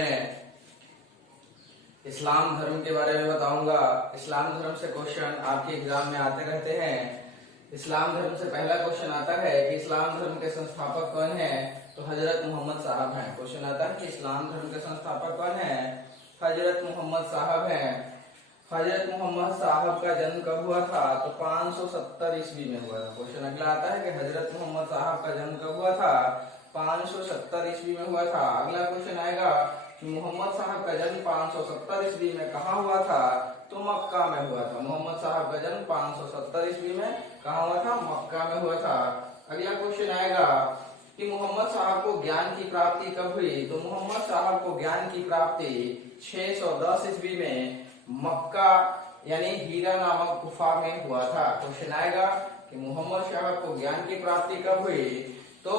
मैं इस्लाम धर्म के बारे में बताऊंगा। इस्लाम धर्म से क्वेश्चन आपके एग्जाम में आते रहते हैं। इस्लाम धर्म से पहला क्वेश्चन आता है कि इस्लाम धर्म के संस्थापक कौन है? तो हजरत मोहम्मद साहब हैं। क्वेश्चन आता है कि इस्लाम धर्म के संस्थापक कौन है? हजरत मोहम्मद साहब हैं। हजरत मोहम्मद साहब का जन्म कब हुआ था? तो 570 ईस्वी में हुआ था। क्वेश्चन अगला आता है कि हजरत मोहम्मद साहब का जन्म कब हुआ था? 570 ईस्वी में हुआ था। अगला क्वेश्चन आएगा कि मोहम्मद साहब का जन्म 570 ईस्वी में कहाँ हुआ था? तो मक्का में हुआ था। मोहम्मद साहब का जन्म 570 ईस्वी में कहाँ हुआ था? मक्का में हुआ था। अगला क्वेश्चन आएगा कि मोहम्मद साहब को ज्ञान की प्राप्ति कब हुई? तो मोहम्मद साहब को ज्ञान की प्राप्ति 610 ईस्वी में मक्का यानी हीरा नामक गुफा में हुआ था। क्वेश्चन आएगा कि मोहम्मद साहब को ज्ञान की प्राप्ति कब हुई? तो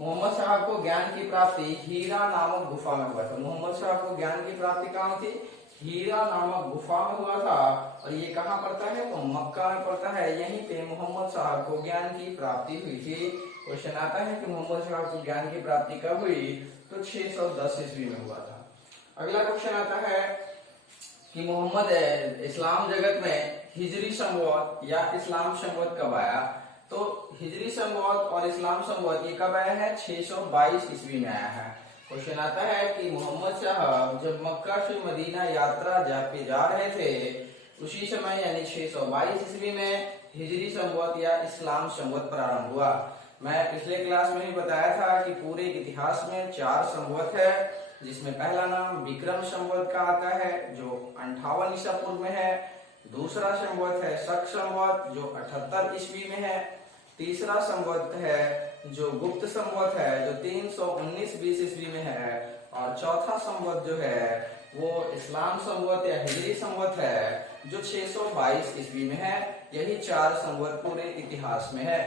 मोहम्मद साहब को ज्ञान की प्राप्ति हीरा नामक गुफा में हुआ था। मोहम्मद साहब को ज्ञान की प्राप्ति कहाँ थी? हीरा नामक गुफा में हुआ था। और ये कहाँ पड़ता है? तो मक्का में पड़ता है। यहीं पे मोहम्मद साहब को ज्ञान की प्राप्ति हुई थी। क्वेश्चन आता है कि मोहम्मद साहब को ज्ञान की प्राप्ति कब हुई? तो 610 ईस्वी में हुआ था। अगला क्वेश्चन आता है कि मोहम्मद इस्लाम जगत में हिजरी संवत या इस्लाम संवत कब आया? तो हिजरी संवत और इस्लाम संवत ये कब आया है? 622 ईस्वी में आया है। क्वेश्चन आता है कि मोहम्मद साहब जब मक्का से मदीना यात्रा जा रहे थे उसी समय यानी 622 ईस्वी में हिजरी संवत या इस्लाम संवत प्रारंभ हुआ। मैं पिछले क्लास में ही बताया था कि पूरे इतिहास में 4 संवत है, जिसमें पहला नाम विक्रम संवत का आता है जो 58 ईसा पूर्व में है। दूसरा संवत है शक संवत जो 78 ईस्वी में है। तीसरा संवत है जो गुप्त संवत है जो 319-20 ईस्वी में है। और चौथा संवत जो है वो इस्लाम संवत या हिजरी संवत है जो 622 ईस्वी में है। यही 4 संवत पूरे इतिहास में है।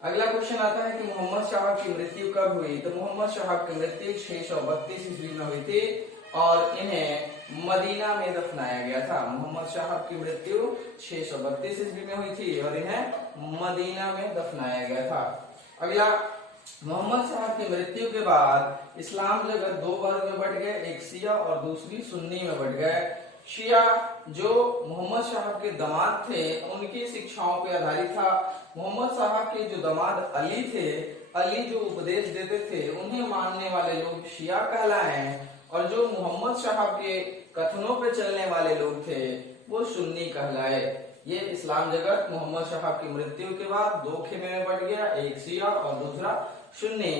अगला क्वेश्चन आता है कि मोहम्मद साहब की मृत्यु कब हुई? तो मोहम्मद साहब की मृत्यु 632 ईस्वी में हुई थी और इन्हें मदीना में दफनाया गया था। मोहम्मद साहब की मृत्यु 632 ईस्वी में हुई थी और इन्हें मदीना में दफनाया गया था। अगला, मोहम्मद साहब की मृत्यु के बाद इस्लाम जगत 2 वर्ग में बट गए, एक शिया और दूसरी सुन्नी में बट गए। शिया जो मोहम्मद साहब के दामाद थे उनकी शिक्षाओं पर आधारित था। मोहम्मद साहब के जो दामाद अली थे, अली जो उपदेश देते थे उन्हें मानने वाले लोग शिया कहलाए, और जो मोहम्मद साहब के कथनों पे चलने वाले लोग थे वो सुन्नी कहलाए। ये इस्लाम जगत मोहम्मद साहब की मृत्यु के बाद 2 खेमे में बट गया, एक शिया और दूसरा सुन्नी।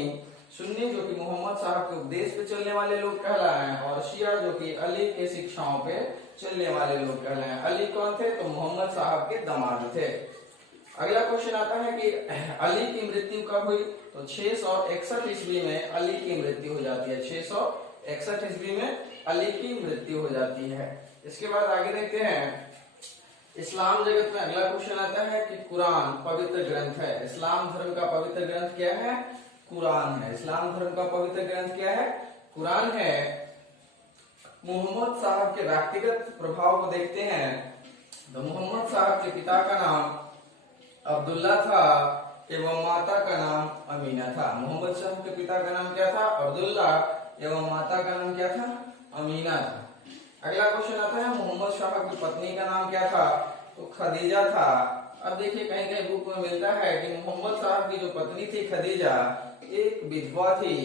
सुन्नी जो कि मोहम्मद साहब के उपदेश पे चलने वाले लोग कहलाए और शिया जो कि अली के शिक्षाओं पे चलने वाले लोग कहलाए। अली कौन थे? तो मोहम्मद साहब के दामाद थे। अगला क्वेश्चन आता है कि अली की मृत्यु कब हुई? तो 661 ईस्वी में अली की मृत्यु हो जाती है। 661 ईस्वी में अली की मृत्यु हो जाती है। इसके बाद आगे देखते हैं इस्लाम जगत में। अगला क्वेश्चन आता है कि कुरान पवित्र ग्रंथ है। इस्लाम धर्म का पवित्र ग्रंथ क्या है? कुरान है। इस्लाम धर्म का पवित्र ग्रंथ क्या है? कुरान है। मोहम्मद साहब के व्यक्तिगत प्रभाव को देखते हैं तो मोहम्मद साहब के पिता का नाम अब्दुल्ला था एवं माता का नाम अमीना था। मोहम्मद साहब के पिता का नाम क्या था? अब्दुल्ला एवं माता का नाम क्या था? अमीना था। अगला क्वेश्चन आता है मोहम्मद साहब की पत्नी का नाम क्या था? तो खदीजा था। अब देखिए कहीं कहीं बुक में मिलता है कि मोहम्मद साहब की जो पत्नी थी खदीजा एक विधवा थी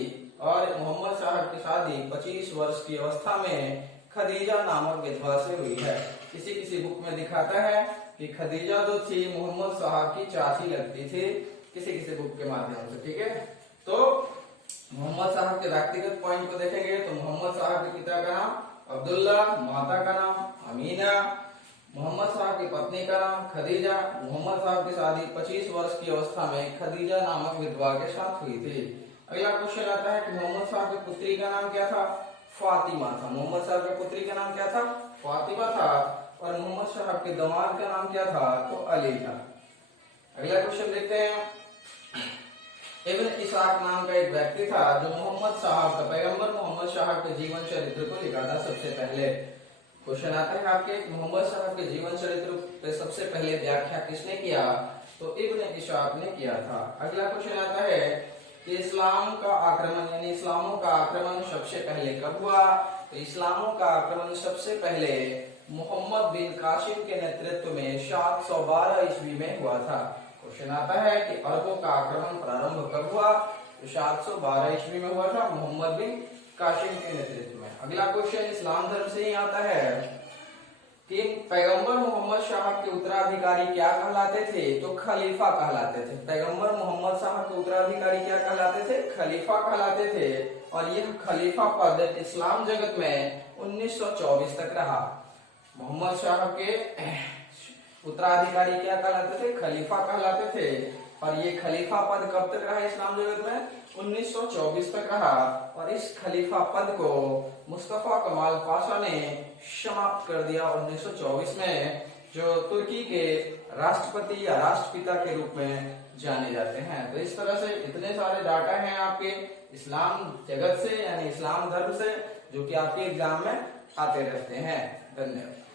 और मोहम्मद साहब की शादी 25 वर्ष की अवस्था में खदीजा नामक विधवा से हुई है। किसी किसी बुक में दिखाता है कि खदीजा जो थी मोहम्मद साहब की चाची लगती थी, किसी किसी बुक के माध्यम से। ठीक है, तो मोहम्मद साहब के व्यक्तिगत पॉइंट को देखेंगे तो मोहम्मद साहब के पिता का नाम अब्दुल्ला, माता का नाम अमीना, मोहम्मद साहब की पत्नी का नाम खदीजा। मोहम्मद साहब की शादी 25 वर्ष की अवस्था में खदीजा नामक विधवा के साथ हुई थी। अगला क्वेश्चन आता है कि मोहम्मद साहब की पुत्री का नाम क्या था? फातिमा था। मोहम्मद साहब की पुत्री का नाम क्या था? फातिमा था। और मोहम्मद साहब के दामाद का नाम क्या था? तो अली था। अगला क्वेश्चन देखते हैं। इब्न इसाक नाम का एक व्यक्ति था जो मोहम्मद साहब का पैगंबर मोहम्मद साहब के जीवन चरित्र को लिखा था सबसे पहले। क्वेश्चन आता है आपके मोहम्मद साहब के जीवन चरित्र पे सबसे पहले व्याख्या किसने किया? तो इब्न इसाक ने किया था। अगला क्वेश्चन आता है कि इस्लाम का आक्रमण यानी इस्लामों का आक्रमण सबसे पहले कब हुआ? तो इस्लामों का आक्रमण सबसे पहले मोहम्मद बिन कासिम के नेतृत्व में 712 ईस्वी में हुआ था। क्वेश्चन आता है कि अरबों का आक्रमण प्रारंभ कब हुआ? तो 712 ईस्वी में हुआ था मोहम्मद बिन कासिम के नेतृत्व में। अगला क्वेश्चन इस्लाम धर्म से ही आता है कि पैगंबर मोहम्मद साहब के उत्तराधिकारी क्या कहलाते थे? तो खलीफा कहलाते थे। पैगंबर मोहम्मद साहब के उत्तराधिकारी क्या कहलाते थे? खलीफा कहलाते थे। और यह खलीफा पद इस्लाम जगत में 1924 तक रहा। मोहम्मद साहब के उत्तराधिकारी क्या कहलाते थे? खलीफा कहलाते थे। और ये खलीफा पद कब तक रहा इस्लाम जगत में? 1924 तक रहा। और इस खलीफा पद को मुस्तफा कमाल पाशा ने समाप्त कर दिया 1924 में, जो तुर्की के राष्ट्रपति या राष्ट्रपिता के रूप में जाने जाते हैं। तो इस तरह से इतने सारे डाटा हैं आपके इस्लाम जगत से यानी इस्लाम धर्म से, जो कि आपके एग्जाम में आते रहते हैं। धन्यवाद।